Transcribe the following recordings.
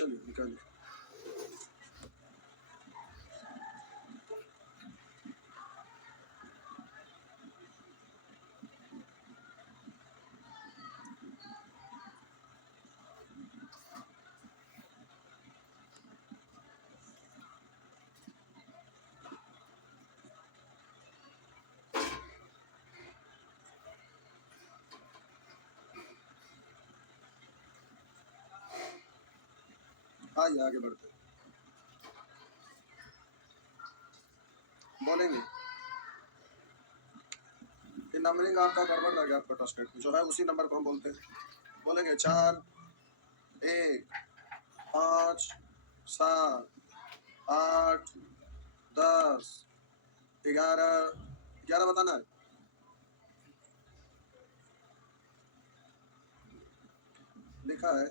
चलिए निकालिए। आइए आगे बढ़ते हैं। बोलेंगे कि नंबरिंग आपका गड़बड़ लग गया, आपका टेस्ट जो है उसी नंबर को हम बोलते हैं। बोलेंगे 4 1 5 7 8 10 11 11 बताना है। लिखा है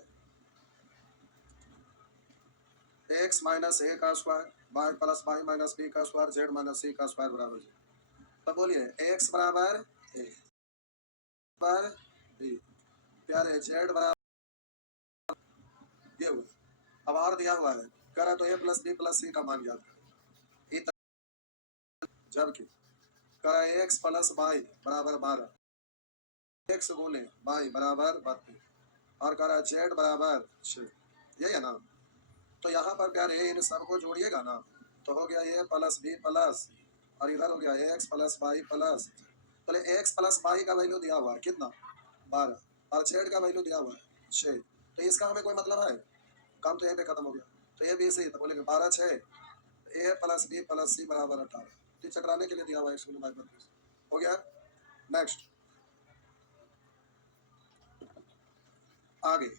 x माइनस ए का square y plus Y minus B का स्क्वायर z माइनस सी का स्क्वायर बराबर 0। तो बोलिए x बराबर ए बराबर बी, प्यारे z बराबर ये हुआ। अब और दिया हुआ है, करा तो a plus B plus C का मान याद कर, जबकि करा x प्लस वाई बराबर 12, x गुने वाई बराबर 32 और करा z बराबर 6, यही है ना। तो यहाँ पर प्यारे इन सबको जोड़िएगा ना, तो हो गया a प्लस बी प्लस और इधर हो गया एक्स प्लस वाई प्लस, तो एक्स प्लस वाई का वैल्यू दिया हुआ है कितना 12 और जेड का वैल्यू दिया हुआ है 6। तो इसका हमें कोई मतलब है, काम तो यहीं पे खत्म हो गया। तो ये बी सी, तो बोलेंगे 12 6 ए प्लस बी प्लस सी बराबर 18, तो चक्राने के लिए दिया हुआ है इसको 32 हो गया। नेक्स्ट आगे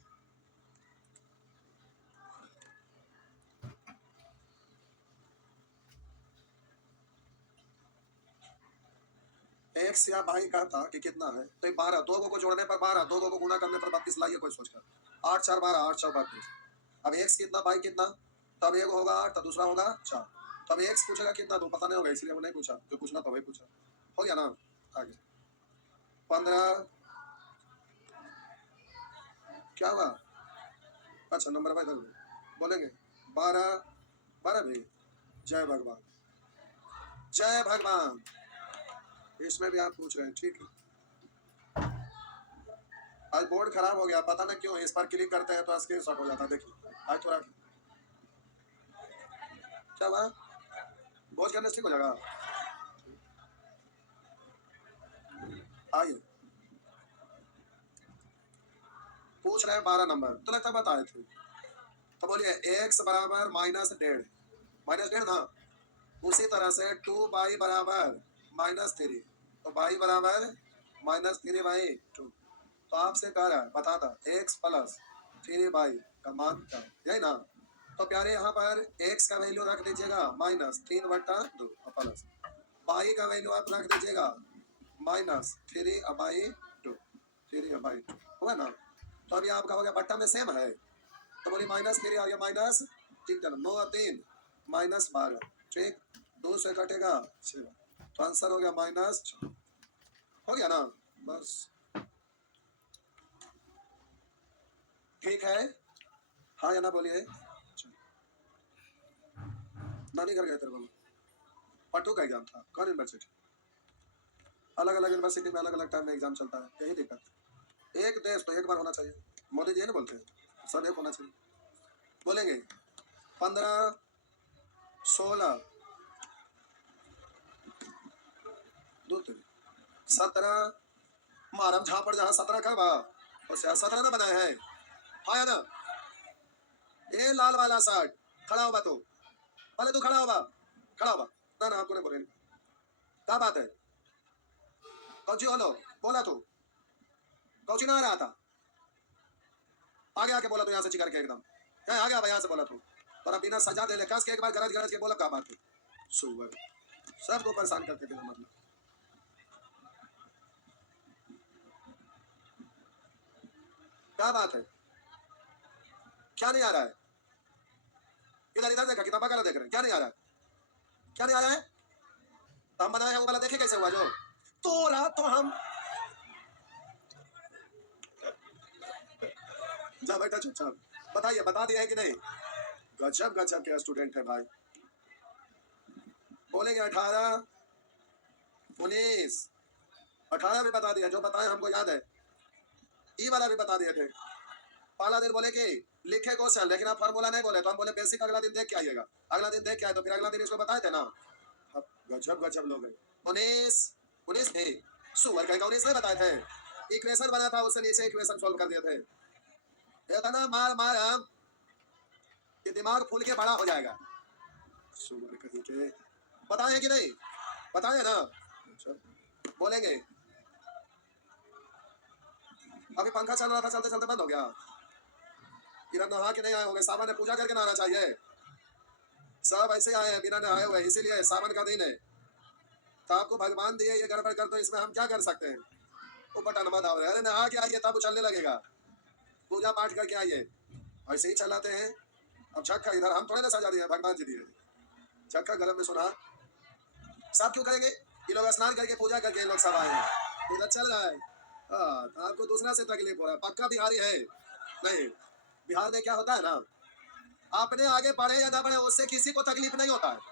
एक्स या भाई कहता कि कितना है, तो 12 दो को जोड़ने पर 12, दो को गुना करने पर 32 लाइए कोई सोचकर, 8 4 12 8 4 32। अब एक्स कितना भाई कितना, तब एक होगा 8 तो दूसरा होगा 4, तब एक्स पूछेगा कितना तो पता नहीं होगा, इसलिए वो नहीं पूछा, जो पूछना तो वही पूछा। हो गया ना। आगे 15 क्या हुआ, अच्छा नंबर भाई बोलेंगे 12 12 भी। जय भगवान जय भगवान, इसमें भी आप पूछ रहे हैं, ठीक है। आज बोर्ड खराब हो गया, पता नहीं क्यों, इस पर क्लिक करते हैं तो स्क्रीन शॉट हो जाता है। देखिए आज थोड़ा क्या हुआ, बोझ करने से ठीक हो जाएगा। आइए पूछ रहे हैं 12 नंबर, तो लगता बताए थे। तो बोलिए x बराबर माइनस 1.5 ना, उसी तरह से 2y बराबर -3, तो y बराबर -3/2। तो आपसे कह रहा है बता था x प्लस 3y का मान क्या, यही ना। तो प्यारे यहाँ पर x का वैल्यू रख दीजिएगा -3/2 प्लस y का वैल्यू आप रख दीजिएगा -3/2, 3/2 हुआ ना। तो अभी आपका हो गया बट्टा में सेम है, तो बोली -3 आ गया -3 9 और 3 -12, ठीक, 2 से कटेगा 6, तो आंसर हो गया -6, हो गया ना। बस ठीक है, हाँ या ना बोलिए। नानी घर गए तेरे बाबू, पट्टू का एग्जाम था, कौन यूनिवर्सिटी, अलग अलग यूनिवर्सिटी में अलग अलग टाइम में एग्जाम चलता है, यही दिक्कत है। एक देश तो एक बार होना चाहिए, मोदी जी ने बोलते हैं सब एक होना चाहिए। बोलेंगे 15 16 2 3 17, मारम झापड़ जहाँ 17 का बा और 17 ना बनाए हैं, हाँ या ना। ए लाल वाला शर्ट खड़ा होगा, तो पहले तू खड़ा होगा, खड़ा होगा ना ना, आपको नहीं बोले क्या बात है, कौची होलो बोला, तू कौची ना आ रहा था, आगे आके बोला तो यहाँ से चिकर के एकदम आगे आ, यहाँ से बोला तू, और बिना सजा दे ले कस के एक बार गरज गरज के बोला क्या बात है, सुअर सबको परेशान करके देना मतलब। क्या बात है, क्या नहीं आ रहा है, इधर इधर देखा किताबा करा देख रहे हैं, क्या नहीं आ रहा है, क्या नहीं आ रहा है, तो हम बनाए हैं वो वाला देखे कैसे हुआ जो तोरा, तो हम जा बेटा चुपचाप। बताइए, बता दिया है कि नहीं? गजब गजब के स्टूडेंट है भाई। बोलेंगे 18 19 18 भी बता दिया, जो बताए हमको याद है। ई वाला भी बता दिए थे। पहला दिन बोले कि लिखे क्वेश्चन, लेकिन आप फार्मूला नहीं बोले, तो हम बोले बेसिक अगला दिन देख के आइएगा। अगला दिन देख के आए तो फिर अगला दिन इसको बताए थे ना। अब गजब गजब लोग हैं। 19 19 थे, सुअर कहीं का 19 नहीं बताए थे। इक्वेशन बना था, उससे नीचे इक्वेशन सॉल्व कर दिए थे। इतना मार मार हम कि दिमाग फूल के बड़ा हो जाएगा। सुअर कहीं के बताए कि नहीं? बताए ना। बोलेंगे अभी पंखा चल रहा था, चलते चलते बंद हो गया। बिना नहा के नहीं आए होंगे, सावन में पूजा करके नहाना चाहिए। सब ऐसे आए हैं बिना नहाए हुए, इसीलिए सावन का दिन है। तो आपको भगवान दिए ये गड़बड़ कर, तो इसमें हम क्या कर सकते हैं? वो बटन मत आओ, अरे नहा के आइए तब उछलने लगेगा। पूजा पाठ करके आइए, ऐसे ही चलाते हैं। अब झक्का इधर हम थोड़े ना सजा दिए, भगवान जी दिए। झक्का गरम में सुना सब क्यों करेंगे? ये लोग स्नान करके पूजा करके ये लोग सब आए हैं, इधर चल रहा है। हाँ, तो आपको दूसरा से तकलीफ हो रहा है। पक्का बिहारी है नहीं? बिहार में क्या होता है ना, अपने आगे बढ़े या ना बढ़े उससे किसी को तकलीफ नहीं होता है।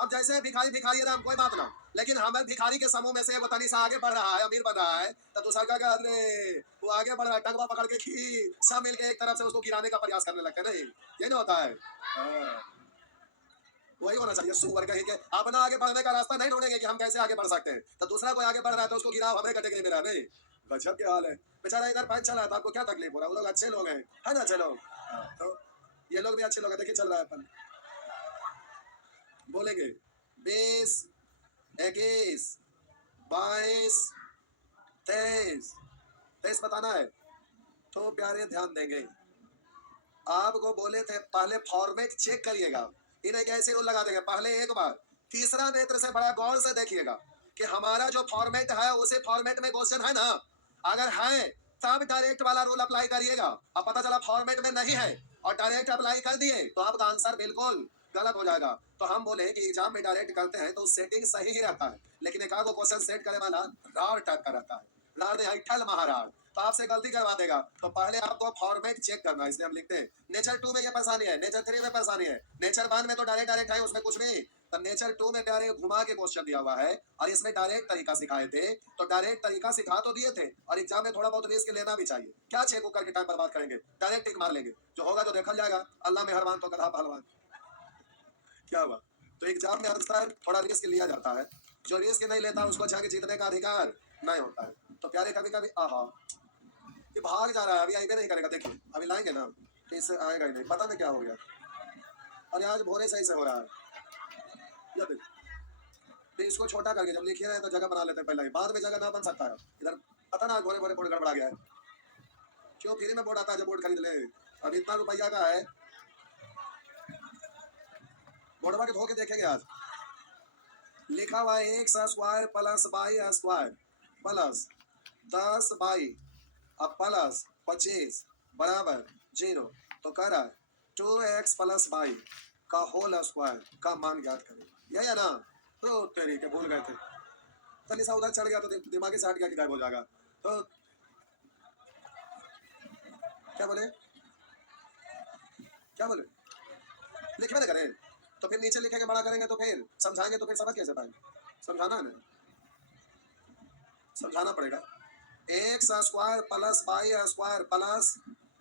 अब जैसे भिखारी भिखारी है ना, कोई बात ना, लेकिन हमें भिखारी के समूह में से वो तनी सा आगे बढ़ रहा है, अमीर बन रहा है, तो दूसरा का अरे वो आगे बढ़ रहा है, टंगवा पकड़ के खी सब मिलके एक तरफ से उसको गिराने का प्रयास करने लगते हैं। नहीं, ये नहीं होता है। हाँ, वही होना चाहिए। सुअर कहीं के अपना आगे बढ़ने का रास्ता नहीं ढूंढेंगे कि हम कैसे आगे बढ़ सकते हैं, तो दूसरा कोई आगे बढ़ रहा है तो उसको गिराओ, हमें कटेगा मेरा। नहीं, गजब के हाल है। बेचारा इधर पैर चला था, आपको क्या तकलीफ हो रहा है? वो लोग अच्छे लोग हैं, है ना? अच्छे लोग। हाँ, तो ये लोग भी अच्छे लोग हैं। देखिए चल रहा है अपन। बोलेंगे 20 21 22 23 23 बताना है। तो प्यारे ध्यान देंगे, आपको बोले थे पहले फॉर्मेट चेक करिएगा, इन्हें कैसे रूल लगा देंगे। पहले एक बार तीसरा नेत्र से बड़ा गौर से देखिएगा कि हमारा जो फॉर्मेट है उसी फॉर्मेट में क्वेश्चन है ना। अगर है तब डायरेक्ट वाला रूल अप्लाई करिएगा। अब पता चला फॉर्मेट में नहीं है और डायरेक्ट अप्लाई कर दिए तो आपका आंसर बिल्कुल गलत हो जाएगा। तो हम बोले कि एग्जाम में डायरेक्ट करते हैं तो सेटिंग सही ही रहता है, लेकिन एक आधो क्वेश्चन सेट करे वाला रार टाइप का रहता है। रार ने ठल महाराज, तो आपसे गलती करवा देगा। तो पहले आपको फॉर्मेट चेक करना है, इसलिए हम लिखते हैं नेचर 2 में ये परेशानी है, नेचर 3 में परेशानी है, नेचर 1 में तो डायरेक्ट डायरेक्ट है, उसमें कुछ नहीं। तो नेचर 2 में प्यारे घुमा के क्वेश्चन दिया हुआ है और इसमें डायरेक्ट तरीका सिखाए थे। तो डायरेक्ट तरीका सिखा तो दिए थे और एग्जाम में थोड़ा बहुत रिस्क लेना भी चाहिए। क्या चेक करके टाइम बर्बाद करेंगे? डायरेक्ट टिक मार लेंगे, जो होगा तो देखा जाएगा। अल्लाह मेहरबान तो गधा पहलवान। क्या हुआ? तो एग्जाम में अक्सर थोड़ा रिस्क लिया जाता है, जो रिस्क नहीं लेता उसको जाके जीतने का अधिकार नहीं होता है। तो प्यारे कभी कभी आहा ये भाग जा रहा है, अभी आएगा नहीं करेगा। देखिए अभी लाएंगे ना, इससे आएगा ही नहीं, पता नहीं क्या हो गया। और आज भोरे सही से हो रहा है। ये देख, फिर इसको छोटा करके जब लिखे रहे तो जगह बना लेते हैं पहले ही, बाद में जगह ना बन सकता है। इधर पता ना भोरे भोरे बोर्ड गड़बड़ा गया है। क्यों फ्री में बोर्ड आता है जब बोर्ड खरीद ले? अब इतना रुपया का है, बोर्डवा के धो के देखेंगे आज। लिखा हुआ है X square plus Y square plus 10 Y अब प्लस 25 बराबर 0। तो कह रहा है 2x प्लस वाई का होल स्क्वायर का मान ज्ञात करें, यही है ना? तो तेरी के भूल गए थे, चलिए सा उधर चढ़ गया तो दिमाग से हट गया कि गायब हो जाएगा। तो क्या बोले क्या बोले? लिखवे ना करें तो फिर नीचे लिखेंगे, बड़ा करेंगे तो फिर समझाएंगे, तो फिर समझ कैसे पाएंगे? समझाना है ना, समझाना पड़ेगा। X square plus Y square plus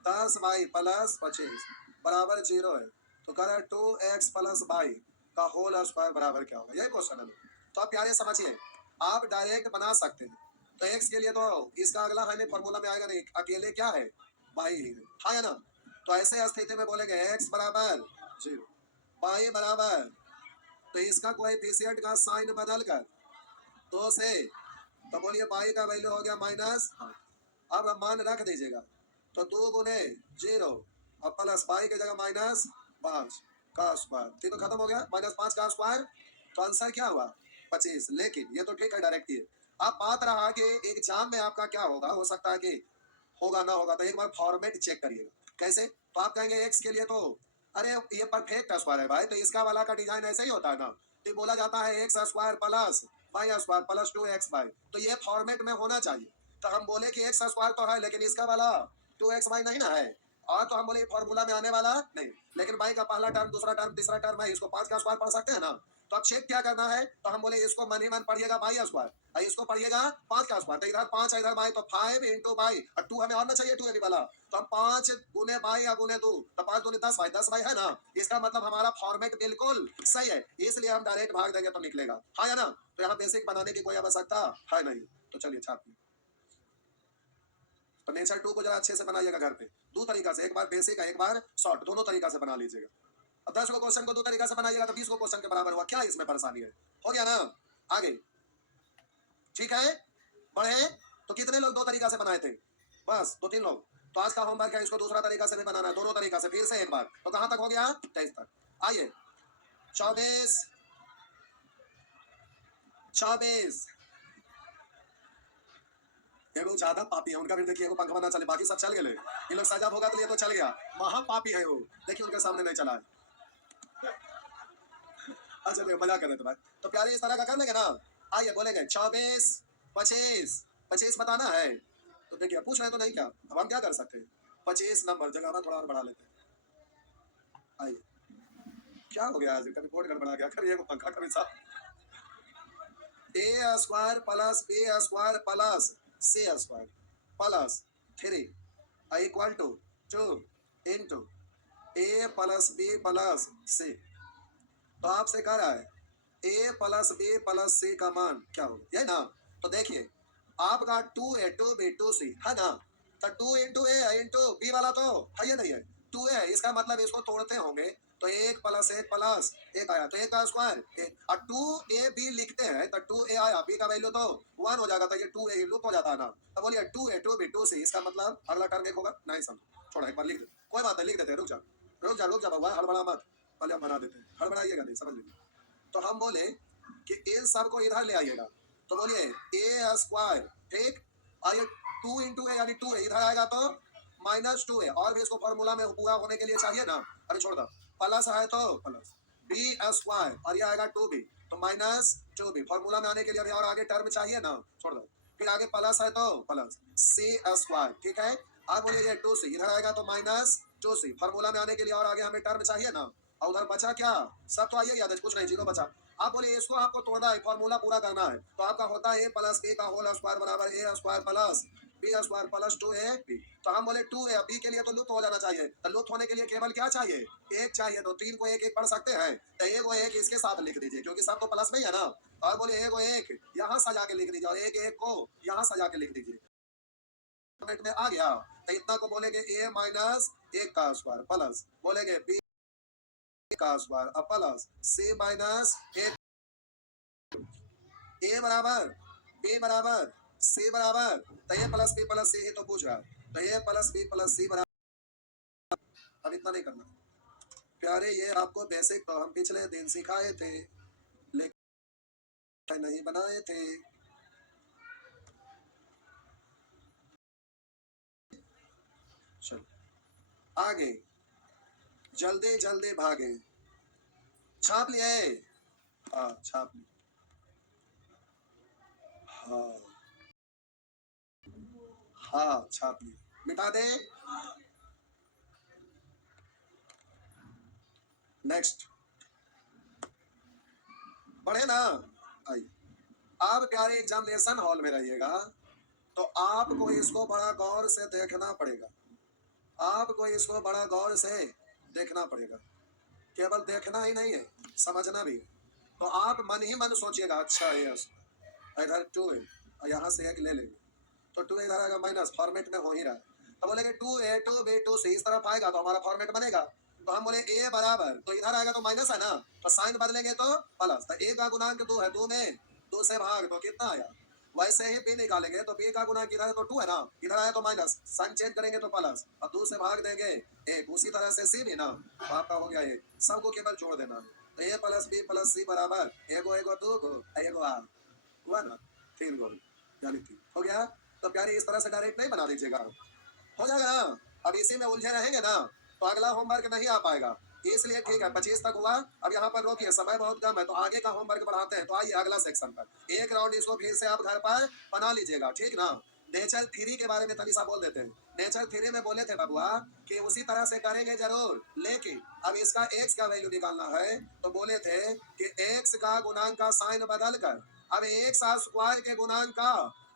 10 Y plus 25 बराबर 0 है। तो कह रहा है 2x प्लस वाई का होल स्क्वायर बराबर क्या होगा, यही क्वेश्चन है। तो आप प्यारे समझिए, आप डायरेक्ट बना सकते हैं। तो x के लिए तो इसका अगला है नहीं, फॉर्मूला में आएगा नहीं, अकेले क्या है वाई ही है, है ना? तो ऐसे स्थिति में बोलेंगे x बराबर 0 वाई बराबर, तो इसका कोएफिशिएंट का साइन बदल कर 2 से, तो बोलिए पाई का वैल्यू हो गया माइनस। अब मान रख दीजिएगा, तो 2 गुने 0 अब प्लस पाई की जगह माइनस 5 का स्क्वायर, तीनों खत्म हो गया, माइनस 5 का स्क्वायर। तो आंसर क्या हुआ 25। लेकिन ये तो ठीक है डायरेक्ट ही है। आप बात रहा कि एग्जाम में आपका क्या होगा, हो सकता है कि होगा ना होगा, तो एक बार फॉर्मेट चेक करिएगा। कैसे? तो आप कहेंगे एक्स के लिए तो अरे ये परफेक्ट स्क्वायर है भाई, तो इसका वाला का डिजाइन ऐसे ही होता है ना। तो बोला जाता है X square plus Y square plus 2xy, तो ये फॉर्मेट में होना चाहिए। तो हम बोले कि एक्स स्क्वायर तो है लेकिन इसका वाला 2xy नहीं ना है, और तो हम बोले फॉर्मूला में आने वाला नहीं, लेकिन बाई का पहला टर्म, दूसरा टर्म, तीसरा टर्म है, इसको 5 का स्क्वायर पढ़ सकते हैं ना। तो अब चेक क्या करना है, तो हम बोले इसको मन ही मन पढ़िएगा बाई स्क्वायर, और इसको पढ़िएगा 5 का स्क्वायर। तो इधर 5 है, इधर बाई, तो 5 इंटू बाई, और 2 हमें और ना चाहिए 2 अभी वाला, तो हम 5 गुने बाई या गुने 2, तो 5 दूनी 10 बाई, 10 बाई है ना। इसका मतलब हमारा फॉर्मेट बिल्कुल सही है, इसलिए हम डायरेक्ट भाग देंगे तो निकलेगा, हाँ या ना। तो यहाँ बेसिक बनाने की कोई आवश्यकता है नहीं। तो चलिए छापिए। तो नेचर 2 को जरा अच्छे से बनाइएगा घर पे, दो तरीका से, एक बार बेसिक है, एक बार शॉर्ट, दोनों तरीका से बना लीजिएगा। अब 10 को क्वेश्चन को दो तरीका से बनाइएगा तो 20 को क्वेश्चन के बराबर हुआ, क्या इसमें परेशानी है? हो गया ना। आगे ठीक है, बढ़े। तो कितने लोग दो तरीका से बनाए थे? बस 2-3 लोग। तो आज का होमवर्क है, इसको दूसरा तरीका से भी बनाना है, दोनों तरीका से फिर से एक बार। तो कहां तक हो गया? 23 तक। आइए 24 24 ये लोग ज्यादा पापी है, उनका फिर देखिए, पंखा बना चले, बाकी सब चल गए। ये लोग सजा होगा तो ये तो चल गया, महापापी है वो, देखिए उनके सामने नहीं चला है। अच्छा देखो मजा कर रहे थे भाई। तो प्यारे इस तरह का कर लेंगे ना। आइए बोलेंगे 24 25 25 बताना है। तो देखिए पूछ रहे हैं तो नहीं, क्या अब हम क्या कर सकते हैं? 25 नंबर जगह ना थोड़ा और बढ़ा लेते हैं। आइए क्या हो गया आज, कभी बोर्ड गड़बड़ा गया, कभी एक पंखा, कभी साहब। A square plus B square plus C square plus 3 equal to 2 into A plus B plus C. तो आपसे कह रहा है A plus B plus C का मान क्या होगा, ये ना। तो देखिए आपका 2a 2b 2c है ना। तो 2 इंटू ए इंटू बी वाला तो है ये नहीं है, 2a है, इसका मतलब इसको तोड़ते होंगे तो 1 प्लस 1 प्लस 1 आया, तो 1 का स्क्वायर, और 2ab लिखते हैं तो 2a आया, b का वैल्यू तो 1 हो जाएगा, तो ये 2a लुप्त हो जाता है ना। तो बोलिए 2a 2b 2c, इसका मतलब अगला टर्म एक होगा, नहीं समझो, छोड़ा एक बार लिख दे, कोई बात नहीं, लिख देते हैं, रुक जा रुक जा रुक जा बाबा, हड़बड़ा मत, पहले हम बना देते हैं, हड़बड़ाइएगा नहीं, समझ लीजिए। तो हम बोले कि इन सब को इधर ले आइएगा, तो बोलिए ए स्क्वायर, ठीक, और ये 2 इंटू ए यानी 2 इधर आएगा तो -2 है, और भी इसको फॉर्मूला में पूरा होने के लिए चाहिए ना, अरे छोड़ दो, प्लस है तो प्लस बी स्क्वायर, और ये आएगा 2b, तो -2b, फॉर्मूला में आने के लिए अभी और आगे टर्म चाहिए ना, छोड़ दो, फिर आगे प्लस है तो प्लस सी स्क्वायर, ठीक है। अब बोलिए ये 2c इधर आएगा तो -2c, फॉर्मूला में आने के लिए और आगे हमें टर्म चाहिए ना, और उधर बचा क्या, सब तो आइए याद है, कुछ नहीं, जीरो बचा। आप बोलिए इसको आपको तोड़ना है, फॉर्मूला पूरा करना है, तो आपका होता है ए प्लस बी का होल स्क्वायर बराबर A square plus B square plus 2ab। तो हम बोले 2a बी के लिए तो लुप्त हो जाना चाहिए, तो लुप्त होने के लिए केवल क्या चाहिए, एक चाहिए, तो 3 को एक एक पढ़ सकते हैं, तो एक को एक इसके साथ लिख दीजिए, क्योंकि सब तो प्लस में ही है ना। और बोले एक को एक यहाँ सजा के लिख दीजिए, और एक एक को यहाँ सजा के लिख दीजिए, में आ गया। तो इतना को बोलेंगे a माइनस 1 का स्क्वायर प्लस बोलेंगे b का स्क्वायर प्लस c माइनस 1, ए बराबर बी बराबर सी बराबर, तो ए प्लस बी प्लस सी ही तो पूछ रहा है, तो ए प्लस बी प्लस सी बराबर। अब इतना नहीं करना प्यारे, ये आपको बेसिक तो हम पिछले दिन सिखाए थे, लेकिन नहीं बनाए थे। चलो आगे, जल्दी जल्दी भागे, छाप लिए, हाँ छाप लिए, हाँ हाँ छाप लिए, मिटा दे। नेक्स्ट बढ़े ना। आइए आप प्यारे एग्जामिनेशन हॉल में रहिएगा, तो आपको इसको बड़ा गौर से देखना पड़ेगा, आपको इसको बड़ा गौर से देखना पड़ेगा, केवल देखना ही नहीं है, समझना भी है। तो आप मन ही मन सोचिएगा, अच्छा यस इधर 2 है, और यहाँ से एक ले लेंगे, तो 2 इधर आएगा माइनस, फॉर्मेट में हो ही रहा है, तो बोलेंगे 2a 2b 2c इस तरफ आएगा तो हमारा फॉर्मेट बनेगा। तो हम बोले a बराबर, तो इधर आएगा तो माइनस है ना, तो साइन बदलेंगे तो प्लस, तो a का गुणांक 2 है, 2 में 2 से भाग तो कितना आया, वैसे ही b निकालेंगे तो b का गुणांक इधर है तो 2 है ना, इधर आया तो माइनस, साइन चेंज करेंगे तो प्लस, और 2 से भाग देंगे 1, उसी तरह से c भी ना, तो आपका हो गया 1, सबको केवल जोड़ देना है, तो a plus b plus c बराबर एगो एगो 2 को एगो आ हुआ ना, 3 गो यानी 3 हो गया। तो प्यारे इस तरह से डायरेक्ट नहीं बना दीजिएगा, हो जाएगा ना। अब इसी में उलझे रहेंगे ना तो अगला होमवर्क नहीं आ पाएगा, इसलिए ठीक है 25 तक हुआ। अब यहाँ पर रोकिए, समय बहुत कम है, तो आगे का होमवर्क बढ़ाते हैं। तो आइए अगला सेक्शन पर, एक राउंड इसको फिर से आप घर पर बना लीजिएगा, ठीक ना। नेचर थ्री के बारे में तनिषा बोल देते हैं। नेचर थ्री में बोले थे बबुआ कि उसी तरह से करेंगे जरूर, लेकिन अब इसका x का वैल्यू निकालना है तो बोले थे कि x का गुणांक का साइन बदल कर अब x स्क्वायर के गुणांक का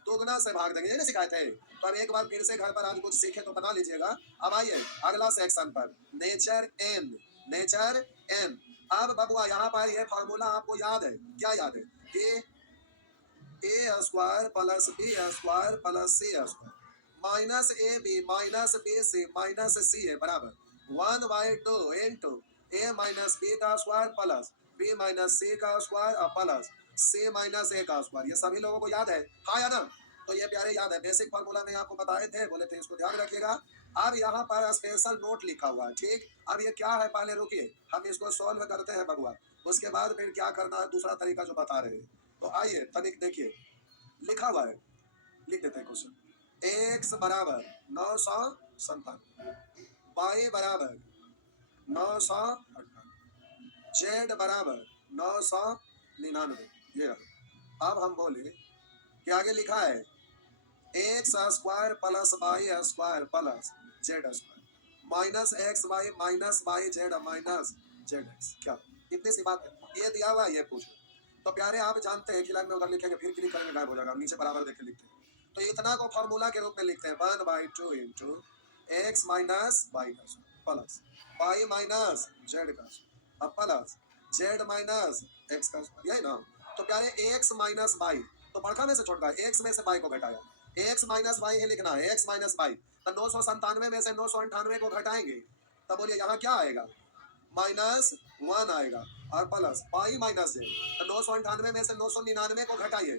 दोगुना से भाग देंगे, ये नहीं सिखाए थे। तो अब एक बार फिर से घर पर आज कुछ सीखे तो बना लीजिएगा। अब आइए अगला सेक्शन पर, नेचर n। Nature n। अब बबुआ यहाँ पर ये फॉर्मूला आपको याद है, क्या याद है कि A square plus B square plus C square minus A B minus B C minus C है बराबर 1/2 इंटू ए माइनस बी का square plus B minus C का स्क्वायर और प्लस सी माइनस ए का स्क्वायर। ये सभी लोगों को याद है, हाँ या ना? तो ये प्यारे याद है, बेसिक फॉर्मूला में आपको बताए थे, बोले थे इसको ध्यान रखिएगा। अब यहाँ पर स्पेशल नोट लिखा हुआ है, ठीक। अब ये क्या है, पहले रुकिए, हम इसको सॉल्व करते हैं बबुआ, उसके बाद फिर क्या करना है दूसरा तरीका जो बता रहे हैं। तो आइए तनिक देखिए, लिखा हुआ है, लिख देते हैं क्वेश्चन। एक्स बराबर 957, वाई बराबर 958, जेड बराबर 999। ये रहा। अब हम बोले कि आगे लिखा है X square plus Y square plus Z square minus X Y minus Y Z minus Z X. क्या इतनी सी बात है, ये दिया हुआ है, ये पूछ। तो प्यारे आप जानते हैं कि लाइन में उधर लिखेंगे, फिर क्लिक करेंगे गायब हो जाएगा, नीचे बराबर देखे लिखते हैं। तो इतना को फॉर्मूला के रूप में लिखते हैं 1/2 इंटू एक्स माइनस वाई का प्लस वाई माइनस जेड का प्लस जेड माइनस एक्स का, यही ना। तो प्यारे एक्स माइनस वाई, तो बड़का में से छोटा एक्स में से वाई को घटाया, एक्स माइनस वाई है लिखना है, एक्स माइनस वाई। तो 997 में से 998 को घटाएंगे, तब बोलिए यहाँ क्या आएगा, -1 आएगा और प्लस पाई माइनस जेड। तो 998 में से 999 को घटाइए,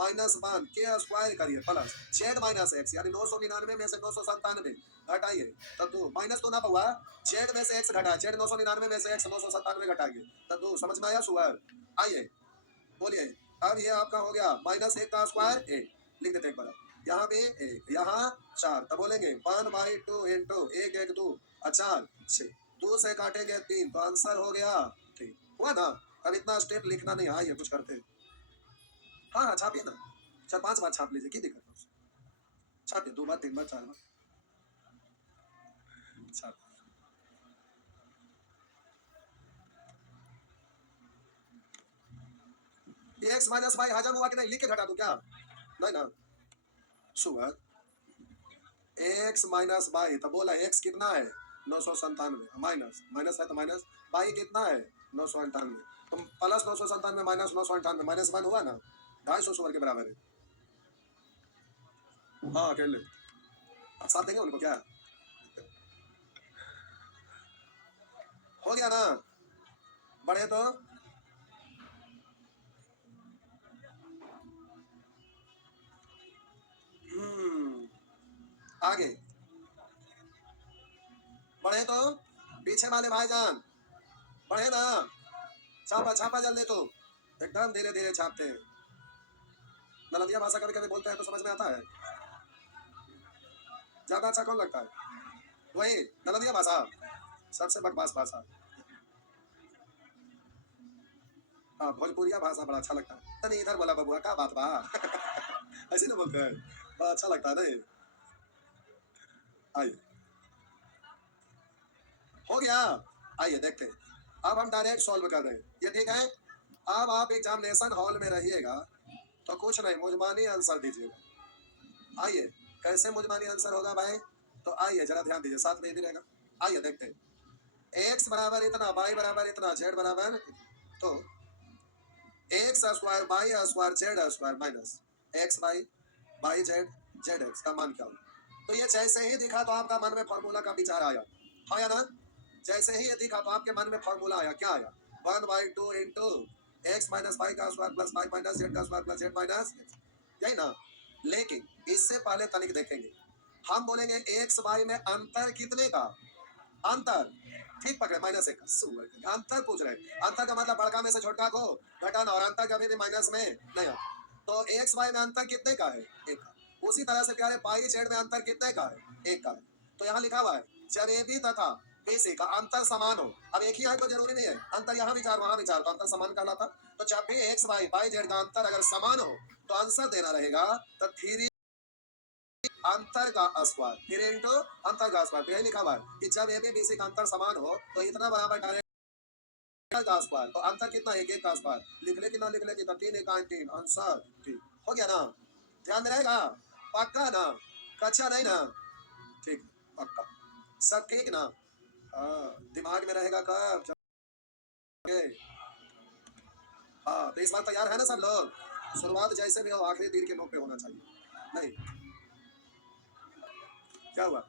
-1 के स्क्वायर करिए प्लस जेड माइनस एक्स, यानी 999 में से 997 घटाइए तब 2 माइनस तो ना हुआ, जेड में से एक्स घटा, जेड 999 में से एक्स 997 घटाएंगे तब 2। समझ में आया सुअर? आइए बोलिए, अब ये आपका हो गया -1 का स्क्वायर 8, लिख देते एक बार, यहाँ भी 1 यहाँ 4, तब बोलेंगे 1/2 इंटू 1 1 2 4 6, 2 से काटेंगे 3, तो आंसर हो गया 3। हुआ ना? अब इतना स्टेप लिखना नहीं, आइए कुछ करते हैं। हाँ हाँ छापिए ना, 4-5 बार छाप लीजिए, की दिक्कत है? छापिए 2 बार 3 बार 4 बार छाप। एक्स माइनस वाई हजम हुआ कि नहीं, लिख के घटा दूं क्या? नहीं ना। सुअर एक्स माइनस वाई, तो बोला एक्स कितना है 997, माइनस माइनस है तो माइनस, वाई कितना है 998, तो प्लस 997 माइनस 998 -1 हुआ ना, 250 सुअर के बराबर है। हाँ अकेले साथ देंगे उनको, क्या हो गया ना? बढ़े तो आगे बढ़े तो पीछे वाले भाईजान बढ़े ना, छापा छापा जल्दी, तो एकदम धीरे धीरे छापते हैं। नलंदिया भाषा कभी कभी बोलते हैं तो समझ में आता है, ज्यादा अच्छा कौन लगता है? वही नलंदिया भाषा, सबसे बकवास भाषा। हाँ भोजपुरिया भाषा बड़ा अच्छा लगता है। नहीं इधर बोला बबुआ, क्या बात बा ऐसे ना बोलते हैं, बड़ा अच्छा लगता है नहीं। आइए हो गया, आइए देखते हैं। अब हम डायरेक्ट सॉल्व कर रहे हैं, ये ठीक है। अब आप एग्जामिनेशन हॉल में रहिएगा तो कुछ नहीं, मुजमानी आंसर दीजिएगा। आइए कैसे मुजमानी आंसर होगा भाई, तो आइए जरा ध्यान दीजिए, साथ में ये भी रहेगा। आइए देखते हैं, एक्स बराबर इतना, वाई बराबर इतना, जेड बराबर, तो X square Y square Z square minus X Y Z Z X का मान क्या होगा? तो ये जैसे ही दिखा तो आपका मन में फॉर्मूला का विचार आया, हाँ या ना? जैसे ही ये दिखा तो आपके मन में फॉर्मूला आया, क्या आया, 1/2 इंटू एक्स माइनस वाई का square plus Y minus Z का स्क्वायर प्लस जेड माइनस, यही ना। लेकिन इससे पहले तनिक देखेंगे, हम बोलेंगे एक्स वाई में अंतर कितने का, अंतर, ठीक पकड़े, -1 का अंतर पूछ रहे हैं। अंतर का मतलब बड़का में से छोटका को घटाना, और अंतर कभी भी माइनस में नहीं आता। तो एक्स वाई में अंतर कितने का है, 1 का। उसी तरह से प्यारे पाई जेड में अंतर कितने का है, 1 का है। तो यहाँ लिखा हुआ है जब ए बी तथा बी सी का अंतर समान हो, अब एक ही है तो जरूरी नहीं है अंतर यहाँ विचार वहां विचार, तो अंतर समान कहलाता। तो जब भी एक्स वाई जेड का अंतर अगर समान हो तो आंसर देना रहेगा तो 3 अंतर का स्क्वायर फिर इंटू अंतर का स्क्वायर। तो यही लिखा हुआ है कि जब ए बी बी सी का अंतर समान हो तो इतना बराबर डायरेक्ट का स्क्वायर। तो अंतर कितना, एक एक का स्क्वायर। लिख ले कि ना लिख ले कि 3 एक 3 आंसर ठीक हो गया ना। ध्यान रहेगा, पक्का ना, कच्चा नहीं ना, ठीक पक्का, सब ठीक ना। दिमाग में रहेगा कब जब। हाँ तो इस बार तैयार है ना सब लोग। शुरुआत जैसे भी हो आखिरी तीर के नोक पे होना चाहिए। नहीं क्या हुआ,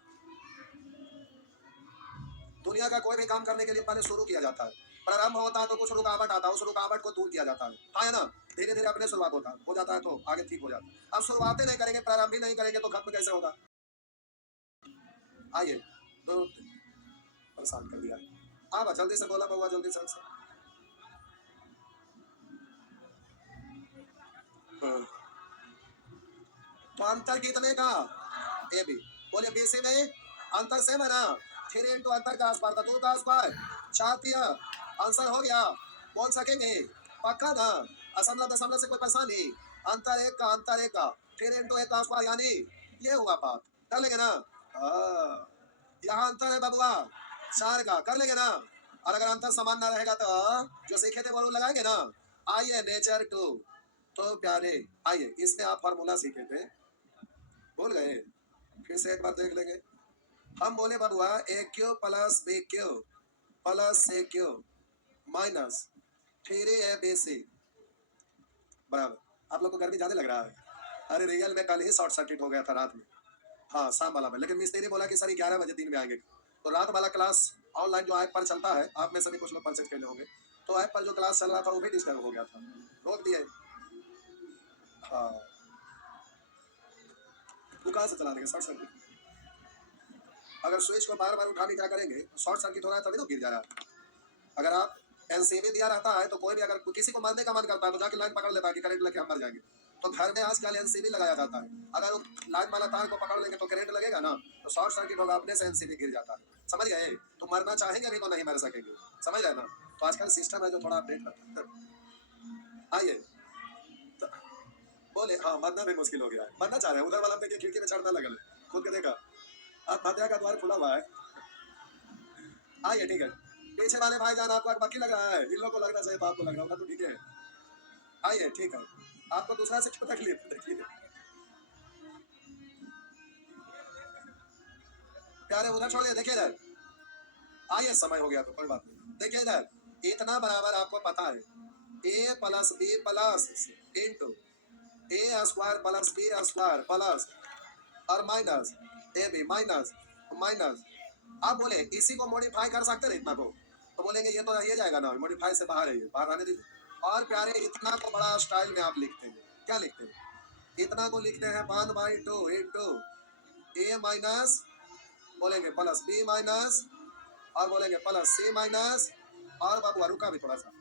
दुनिया का कोई भी काम करने के लिए पहले शुरू किया जाता है, प्रारंभ होता है तो कुछ रुकावट आता है, उस रुकावट को दूर किया जाता है, हाँ है ना। धीरे धीरे अपने शुरुआत होता है, हो जाता है तो आगे ठीक हो जाता है। अब शुरुआतें नहीं करेंगे, प्रारंभ ही नहीं करेंगे तो खत्म कैसे होगा। आइए दो परेशान कर दिया। आप जल्दी से बोला बउआ, जल्दी से। हाँ। तो अंतर कितने का, ए बी, बोले बी सी में अंतर सेम है ना। 3 इंटू अंतर का स्क्वायर था 2 का स्क्वायर 4 दिया, आंसर हो गया। बोल सकेंगे पक्का ना, असमलव दशमलव से कोई परेशानी। अंतर एक का, अंतर एक का, 3 इंटू एक का स्क्वायर यानी ये हुआ बात, कर लेंगे ना। यहाँ अंतर है बबुआ 4 का, कर लेंगे ना। और अगर अंतर समान ना रहेगा तो जो सीखे थे वो लगाएंगे ना। आइए नेचर टू, तो प्यारे आइए इसमें आप फॉर्मूला सीखे थे, भूल गए, फिर से एक बार देख लेंगे। हम बोले बबुआ A cube plus B cube plus C cube minus 3ab बराबर। आप लोग को गर्मी ज्यादा लग रहा है। अरे रियल में कल ही शॉर्ट सर्किट हो गया था रात में, हाँ शाम वाला में, लेकिन मिस्त्री बोला कि सर 11 बजे दिन में आएंगे। तो रात वाला क्लास ऑनलाइन जो ऐप पर चलता है, आप में से भी कुछ लोग परचेज करने होंगे, तो ऐप पर जो क्लास चल रहा था वो भी डिस्टर्ब हो गया था, रोक दिए। हाँ वो कहाँ से चला देंगे शॉर्ट सर्किट। अगर स्विच को बार बार उठा भी क्या करेंगे, शॉर्ट सर्किट हो रहा है तभी तो गिर जा रहा है। अगर आप एलसीबी दिया रहता है तो कोई भी अगर किसी को मरने का मन करता है तो जाके लाइन पकड़ लेता है कि करंट लगे हम मर जाएंगे। तो घर में आजकल एनसीबी लगाया जाता है, अगर लाइन वाला तार को पकड़ लेंगे तो करंट लगेगा ना, तो शॉर्ट सर्किट होगा, अपने से एनसीबी गिर जाता है। समझ गए, तो मरना चाहेंगे भी तो नहीं मर सकेंगे, समझ गए ना। तो आजकल सिस्टम है जो थोड़ा अपडेट करता है। आइए तो बोले हाँ मरना भी मुश्किल हो गया है, मरना चाह रहे हैं, उधर वाला देखिए खिड़की में चढ़ना लगल है, खुद के देखा, आत्महत्या का द्वार खुला हुआ है। आइए ठीक है, पीछे वाले भाईजान आपको अकबकी लग रहा है, इन लोगों को लगना चाहिए तो आपको लग रहा होगा, तो ठीक है। आइए ठीक है, आपको दूसरा से क्यों तकलीफ, देखिए प्यारे उधर छोड़िए, देखिए इधर आइए, समय हो गया तो कोई बात नहीं, देखिए इधर इतना बराबर आपको पता है A plus B plus into A square plus B square plus और minus A B minus minus. आप बोले इसी को मॉडिफाई कर सकते हैं इतना को, तो बोलेंगे ये तो रह जाएगा ना, मॉडिफाई से बाहर है, ये बाहर आने दीजिए। और प्यारे इतना को बड़ा स्टाइल में आप लिखते हैं, क्या लिखते हैं, इतना को लिखते हैं 1/2 इंटू ए माइनस, बोलेंगे प्लस बी माइनस, और बोलेंगे प्लस सी माइनस, और बाबू रुका भी थोड़ा सा।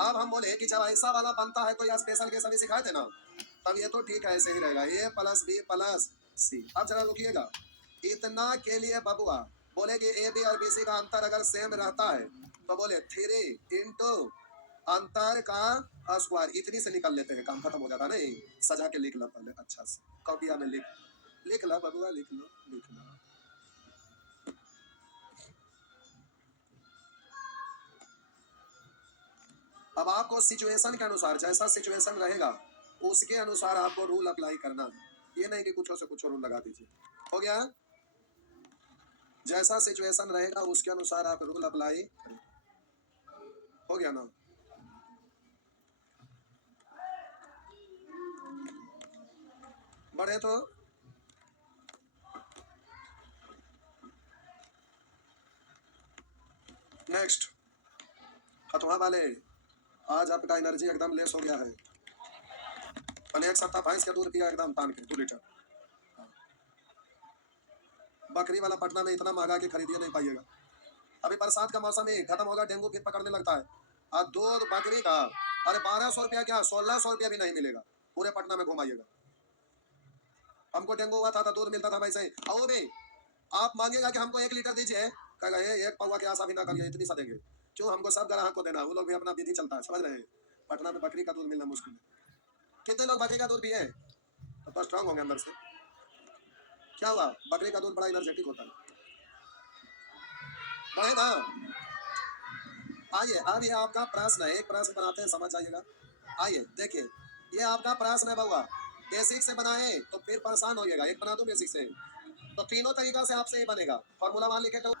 अब हम बोले कि जब ऐसा वाला बनता है तो यह स्पेशल के सभी सिखाए थे ना, तब ये तो ठीक है ऐसे ही रहेगा, ए प्लस बी प्लस सी। अब जरा रुकिएगा, इतना के लिए बबुआ बोले कि ए बी और बी सी का अंतर अगर सेम रहता है तो बोले 3 इंटू अंतर का स्क्वायर, इतनी से निकल लेते हैं, काम खत्म हो जाता नहीं। सजा के लिख लो पहले अच्छा से, कॉपिया में लिख लो बबुआ, लिख लो लिख लो। अब आपको सिचुएशन के अनुसार, जैसा सिचुएशन रहेगा उसके अनुसार आपको रूल अप्लाई करना है, ये नहीं कि कुछ से कुछ रूल लगा दीजिए। हो गया, जैसा सिचुएशन रहेगा उसके अनुसार आप रूल अप्लाई करें। हो गया ना, बढ़े तो नेक्स्ट हथुआ वाले, आज आपका एनर्जी एकदम लेस हो गया है। पहले एक सप्ताह भैंस का दूध पिया एकदम तान के 2 लीटर। बकरी वाला पटना में इतना महंगा कि खरीदिए नहीं पाइएगा। अभी बरसात का मौसम ही खत्म होगा, डेंगू फिर पकड़ने लगता है। और दूध बकरी का अरे 1200 रुपया क्या 1600 रुपया भी नहीं मिलेगा, पूरे पटना में घुमाइएगा। हमको डेंगू हुआ था तो दूध मिलता था वैसे ही, और वो भी आप मांगेगा कि हमको 1 लीटर दीजिए, कहेगा ये 1 पौवा के आशा भी ना करिए, इतनी सा देंगे। क्यों, हमको सब ग्राहक को देना, वो लोग भी अपना विधि चलता है, समझ रहे हैं। पटना में बकरी का दूध मिलना मुश्किल है। कितने लोग बकरी का दूध पिए तो स्ट्रांग होंगे अंदर से। क्या हुआ? बकरी का दूध बड़ा एनर्जेटिक होता है, बढ़ेगा। आइए अब ये आपका प्रश्न है, एक प्रश्न बनाते हैं, समझ जाइएगा। आइए देखिए, ये आपका प्रश्न है बउआ, बेसिक से बनाए तो फिर परेशान होइएगा, एक बना दूं बेसिक से, तो तीनों तरीका से आपसे ये बनेगा। फॉर्मूला वहां लिखे तो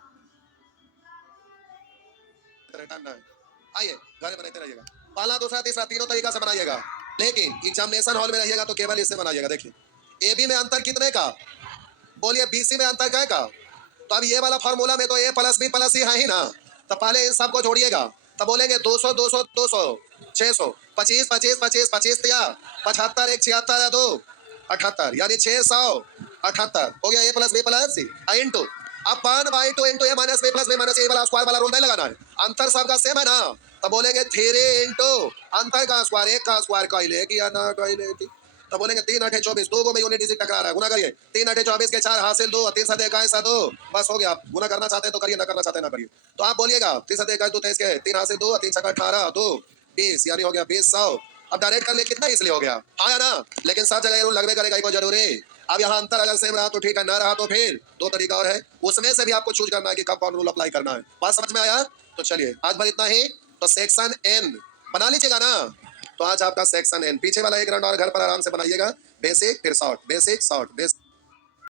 आइए घर बनाते रहिएगा, पहला दूसरा तीसरा तीनों तरीका से बनाइएगा, लेकिन एग्जामिनेशन हॉल में रहिएगा तो केवल इससे बनाइएगा। देखिए एबी में अंतर कितने का, बोलिए बीसी में अंतर क्या का। तो अब ये वाला फार्मूला में तो ए प्लस बी प्लस सी है ही ना, तो पहले इन सबको जोड़िएगा, तब बोलेंगे 200 200 200 600 25 25 25 25 दिया 75 1 76 2 78 यानी 678 हो गया। A plus B plus C into अब 1/2 into A minus B plus B minus A वाला स्क्वायर वाला रूल नहीं लगाना है, अंतर सबका सेम है ना, तो बोलेंगे 3 इंटू अंतर का स्क्वायर, एक का स्क्वायर कहिले किया ना कहिले थी, तो बोलेंगे 3 8 24 दो गो में यूनिट डिजिट टकरा रहा है, गुना करिए 3 8 24 के 4 हासिल 2 3 7 21 2 बस हो गया। गुना करना चाहते हैं तो करिए, ना करना चाहते हैं ना करिए। तो आप बोलिएगा 3 7 21 2 23 के 3 हासिल 2 3 6 18 2 20 यानी हो गया 20 100। अब डायरेक्ट कर ले कितना इसलिए हो गया आया ना, लेकिन सब जगह रूल लगने करेगा, कोई जरूरी। अब यहाँ अंतर अगर सेम रहा तो ठीक है, ना रहा तो फिर दो तरीका और है, उसमें से भी आपको चूज करना है कि कब कौन रूल अप्लाई करना है। बात समझ में आया? तो चलिए आज भर इतना ही, तो सेक्शन एन बना लीजिएगा ना। तो आज आपका सेक्शन एन, पीछे वाला एक राउंड और घर पर आराम से बनाइएगा, बेसिक फिर शॉर्ट, बेसिक शॉर्ट बेसिक।